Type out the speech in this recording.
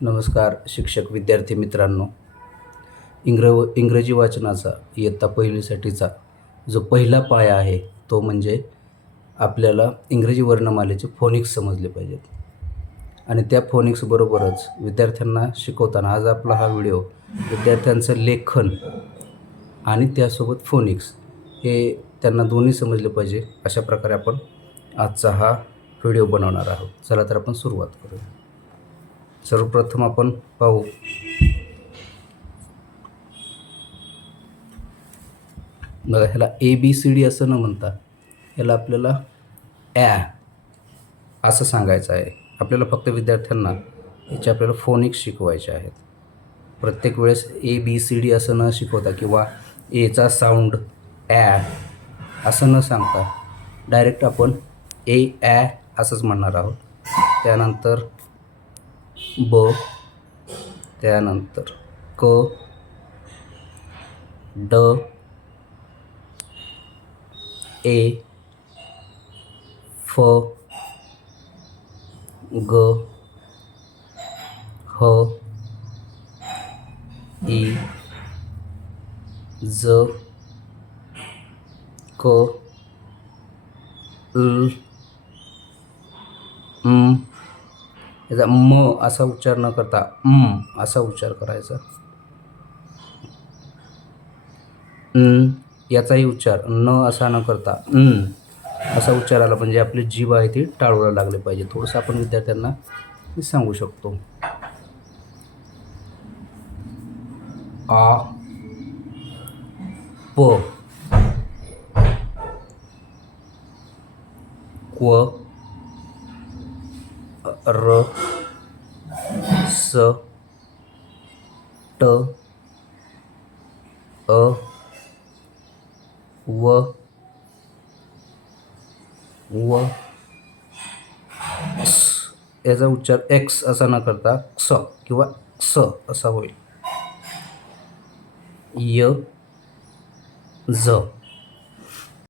नमस्कार शिक्षक विद्यार्थी मित्रांनो. इंग्र इंग्रजी वाचनाचा इयत्ता पहिलीसाठीचा जो पहिला पाया आहे तो म्हणजे आपल्याला इंग्रजी वर्णमालेचे फोनिक्स समजले पाहिजेत. आणि त्या फोनिक्सबरोबरच विद्यार्थ्यांना शिकवताना आज आपला हा व्हिडिओ विद्यार्थ्यांचं लेखन आणि त्यासोबत फोनिक्स हे त्यांना दोन्ही समजले पाहिजे अशा प्रकारे आपण आजचा हा व्हिडिओ बनवणार आहोत. चला तर आपण सुरुवात करूया. सर्वप्रथम आपण पाहू. बघा ह्याला ए बी सी डी असं न म्हणता ह्याला आपल्याला ॲ असं सांगायचं आहे. आपल्याला फक्त विद्यार्थ्यांना याचे आपल्याला फोनिक्स शिकवायचे आहेत. प्रत्येक वेळेस ए बी सी डी असं न शिकवता किंवा एचा साऊंड ॲ असं न सांगता डायरेक्ट आपण ए ॲ असंच म्हणणार आहोत. त्यानंतर ब. त्यानंतर क. ड. ए. फ. ग. ह. ई ज. क. ल म याचा म असा उच्चार न करता म असा उच्चार करायचा. न याचाही उच्चार न असा न करता न असा उच्चार आला म्हणजे आपली जीभ आहे ती टाळूला लागले पाहिजे. थोडंसं आपण विद्यार्थ्यांना सांगू शकतो. आ प क्व र स ट अ व व स याचा उच्चार एक्स असा न करता क्स किंवा स असा होईल. य ज.